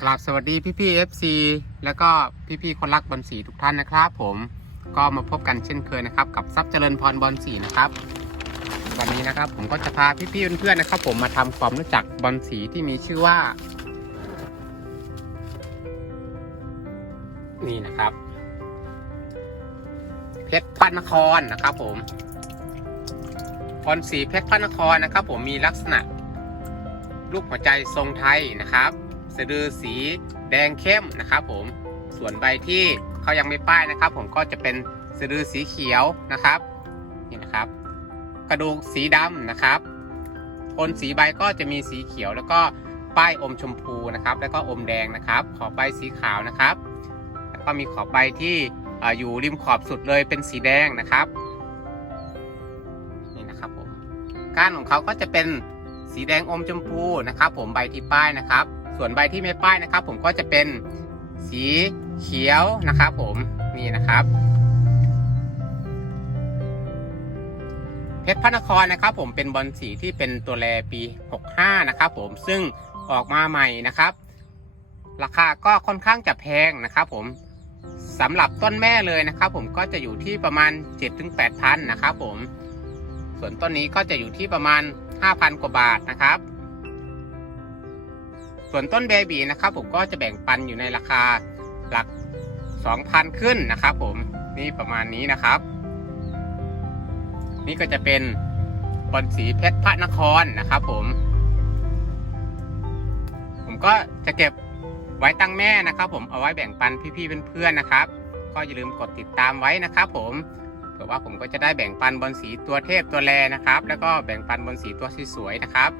กราบสวัสดีพี่พี่เอฟซีแล้วก็พี่พี่คนรักบอลสีทุกท่านนะครับ ผมก็มาพบกันเช่นเคยนะครับ กับซับเจริญพรบอลสีนะครับ วันนี้นะครับผมก็จะพาพี่พี่เพื่อนๆนะครับ ผมมาทำความรู้จักบอลสีที่มีชื่อว่า นี่นะครับเพชรพันนครนะครับ ผมบอลสีเพชรพันนครนะครับ ผมมีลักษณะรูปหัวใจทรงไทยนะครับ สะดือสีแดงเข้มนะครับผมส่วนใบที่เขายังไม่ป้ายนะครับ ผมก็จะเป็นสะดือสีเขียวนะครับนี่นะครับ กระดูกสีดำนะครับโทนสีใบก็จะมีสีเขียว แล้วก็ป้ายอมชมพูนะครับ แล้วก็อมแดงนะครับ ขอบใบสีขาวนะครับ แล้วก็มีขอบใบที่เอ่ออยู่ริมขอบสุดเลยเป็นสีแดงนะครับนี่นะครับผมก้านของเขาก็จะเป็นสีแดงอมชมพูนะครับ ผมใบที่ป้ายนะครับ ส่วนใบที่ไม่ป้ายนะครับ ผมก็จะเป็นสีเขียวนะครับผมนี่นะครับ เพชรพระนครนะครับ ผมเป็นบอลสีที่เป็นตัวแรปี 65 นะครับผมซึ่งออกมาใหม่นะครับ ราคาก็ค่อนข้างจะแพงนะครับ ผมสำหรับต้นแม่เลยนะครับ ผมก็จะอยู่ที่ประมาณ 7-8พันนะครับ ผม ส่วนต้นนี้ก็จะอยู่ที่ประมาณ 5,000 กว่าบาทนะครับ ส่วนต้นเบบีนะครับผมก็จะแบ่งปันอยู่ในราคาหลัก 2,000 ขึ้นนะครับผมนี่ประมาณนี้นะครับ นี่ก็จะเป็นบอลสีเพชรพระนครนะครับผม ผมก็จะเก็บไว้ตั้งแม่นะครับ ผมเอาไว้แบ่งปันพี่ๆเพื่อนๆนะครับ ก็อย่าลืมกดติดตามไว้นะครับ ผมเผื่อว่าผมก็จะได้แบ่งปันบอลสีตัวเทพตัวแรนะครับ แล้วก็แบ่งปันบอลสีตัวสวยๆนะครับ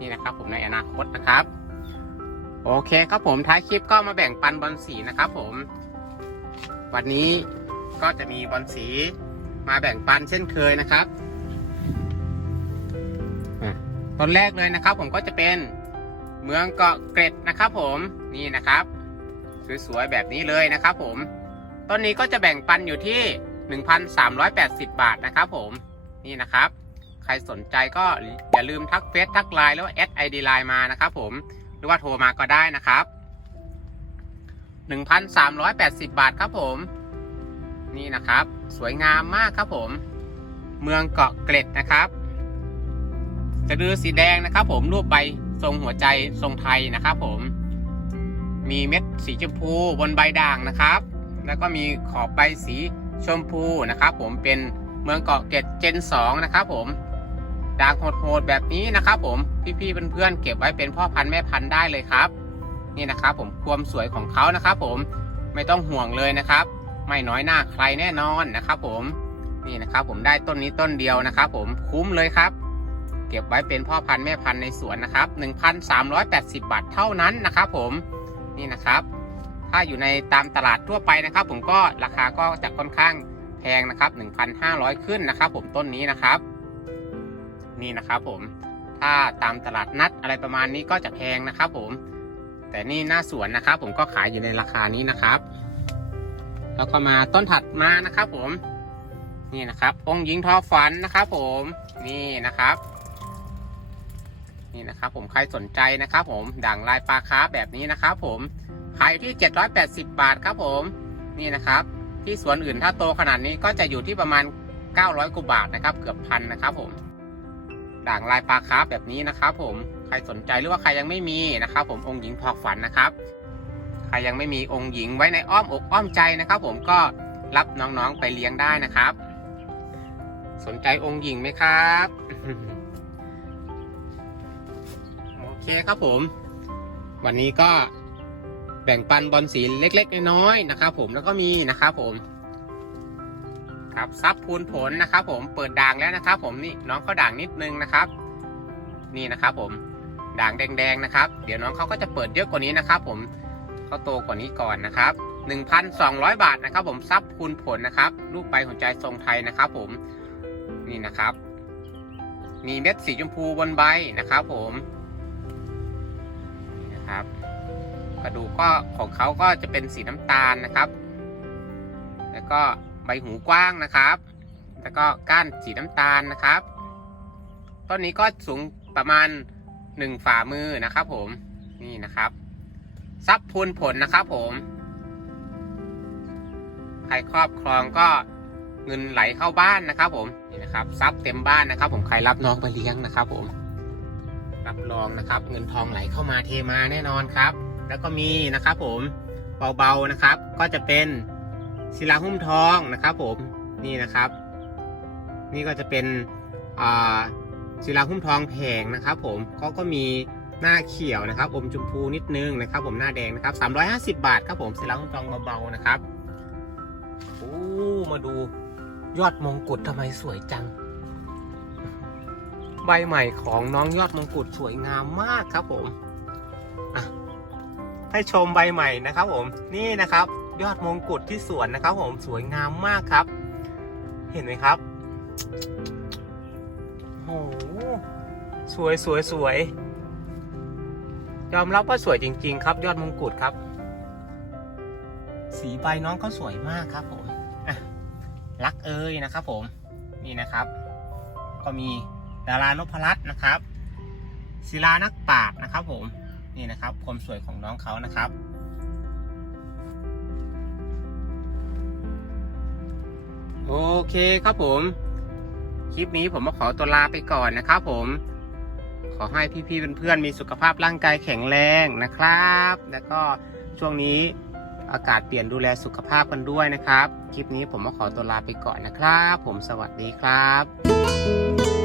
นี่นะครับ ผมในอนาคตนะครับ โอเคครับผมท้ายคลิปก็มาแบ่งปันบอลสีนะครับผม วันนี้ก็จะมีบอลสีมาแบ่งปันเช่นเคยนะครับต้นแรกเลยนะครับ ผมก็จะเป็นเมืองเกาะเกร็ดนะครับ ผมนี่นะครับ สวยๆแบบนี้เลยนะครับ ผมต้นนี้ก็จะแบ่งปันอยู่ที่ 1,380 บาทนะครับ ผมนี่นะครับ ใครสนใจก็อย่าลืมทักเฟซทักไลน์แล้วแอดไอดีไลน์มานะครับ ผม หรือว่าโทรมาก็ได้นะครับ 1,380 บาทครับผม นี่นะครับ สวยงามมากครับผม เมืองเกาะเกร็ดนะครับจะดือสีแดงนะครับ ผมรูปใบทรงหัวใจทรงไทยนะครับผม มีเม็ดสีชมพูบนใบด่างนะครับ แล้วก็มีขอบใบสีชมพูนะครับ ผมเป็นเมืองเกาะเกร็ดเจน2นะครับผม ด่างโหดๆแบบนี้นะครับผมพี่ๆเพื่อนๆเก็บไว้เป็นพ่อพันธุ์แม่พันธุ์ได้เลยครับ นี่นะครับผมความสวยของเขานะครับผมไม่ต้องห่วงเลยนะครับ ไม่น้อยหน้าใครแน่นอนนะครับผมนี่นะครับผมได้ต้นนี้ต้นเดียวนะครับผมคุ้มเลยครับ เก็บไว้เป็นพ่อพันธุ์แม่พันธุ์ในสวนนะครับ 1,380 บาทเท่านั้นนะครับผมนี่นะครับ ถ้าอยู่ในตามตลาดทั่วไปนะครับ ผมก็ราคาก็จะค่อนข้างแพงนะครับ 1,500 ขึ้นนะครับ ผมต้นนี้นะครับ นี่นะครับผม ถ้าตามตลาดนัดอะไรประมาณนี้ก็จะแพงนะครับผม แต่นี่หน้าสวนนะครับ ผมก็ขายอยู่ในราคานี้นะครับแล้วก็มาต้นถัดมานะครับผม นี่นะครับ องค์หญิงทอฝันนะครับผมนี่นะครับ นี่นะครับ ผมใครสนใจนะครับ ผมด่างลายปลาคาแบบนี้นะครับ ผมขายอยู่ที่ 780 บาทครับผม นี่นะครับ ที่สวนอื่นถ้าโตขนาดนี้ก็จะอยู่ที่ประมาณ 900กว่าบาทนะครับ เกือบพันนะครับผม ด่างลายปลาคาร์ฟแบบนี้นะครับ ผมใครสนใจหรือว่าใครยังไม่มีนะครับ ผมองค์หญิงทอกฝันนะครับ ใครยังไม่มีองค์หญิงไว้ในอ้อมอกอ้อมใจนะครับ ผมก็รับน้องๆไปเลี้ยงได้นะครับ สนใจองค์หญิงไหมครับโอเคครับผม วันนี้ก็แบ่งปันบอลสีเล็ก ๆ น้อยๆนะครับ ผมแล้วก็มีนะครับ ผม ครับซับพูนผลนะครับ ผมเปิดด่างแล้วนะครับ ผมนี่น้องเขาด่างนิดนึงนะครับ นี่นะครับ ผมด่างแดงๆนะครับ เดี๋ยวน้องเขาก็จะเปิดเยอะกว่านี้นะครับ ผมเขาโตกว่านี้ก่อนนะครับ 1,200 บาทนะครับ ผมซับคูณผลนะครับรูปใบหัวใจทรงไทยนะครับ ผมนี่นะครับ มีเม็ดสีชมพูบนใบนะครับ ผมนี่นะครับ กระดูกก็ของเขาก็จะเป็นสีน้ำตาลนะครับ แล้วก็ ใบหูกว้างนะครับ แล้วก็ก้านสีน้ำตาลนะครับ ต้นนี้ก็สูงประมาณหนึ่งฝ่ามือนะครับผมนี่นะครับทรัพย์พูนผลนะครับผม ใครครอบครองก็เงินไหลเข้าบ้านนะครับ ผมนี่นะครับทรัพย์เต็มบ้านนะครับ ผมใครรับน้องไปเลี้ยงนะครับ ผม รับรองนะครับ เงินทองไหลเข้ามาเทมาแน่นอนครับ แล้วก็มีนะครับ ผมเบาๆนะครับ ก็จะเป็น ศิลาหุ้มทองนะครับ ผมนี่นะครับ นี่ก็จะเป็นศิลาหุ้มทองแผงนะครับ ผมเขาก็มีหน้าเขียวนะครับ อมชมพูนิดนึงนะครับ ผมหน้าแดงนะครับ 350 บาทครับผมศิลาหุ้มทองเบาๆนะครับโอ้มาดูยอดมงกุฎทำไมสวยจัง ใบใหม่ของน้องยอดมงกุฎสวยงามมากครับผมให้ชมใบใหม่นะครับผมนี่นะครับ ยอดมงกุฎที่สวนนะครับ ผมสวยงามมากครับ เห็นไหมครับโอ้โหสวยสวยสวยยอมรับว่าสวยจริง ๆ ครับ ยอดมงกุฎครับ สีใบน้องเขาสวยมากครับผมรักเอ้ยนะครับ ผมนี่นะครับ ก็มีดารานพรัตน์นะครับศิลานักปราชญ์นะครับ ผมนี่นะครับความสวยของน้องเขานะครับ โอเคครับผม คลิปนี้ผมมาขอตัวลาไปก่อนนะครับผม ขอให้พี่ๆเพื่อนๆมีสุขภาพร่างกายแข็งแรงนะครับ แล้วก็ช่วงนี้อากาศเปลี่ยนดูแลสุขภาพกันด้วยนะครับ คลิปนี้ผมมาขอตัวลาไปก่อนนะครับ ผมสวัสดีครับ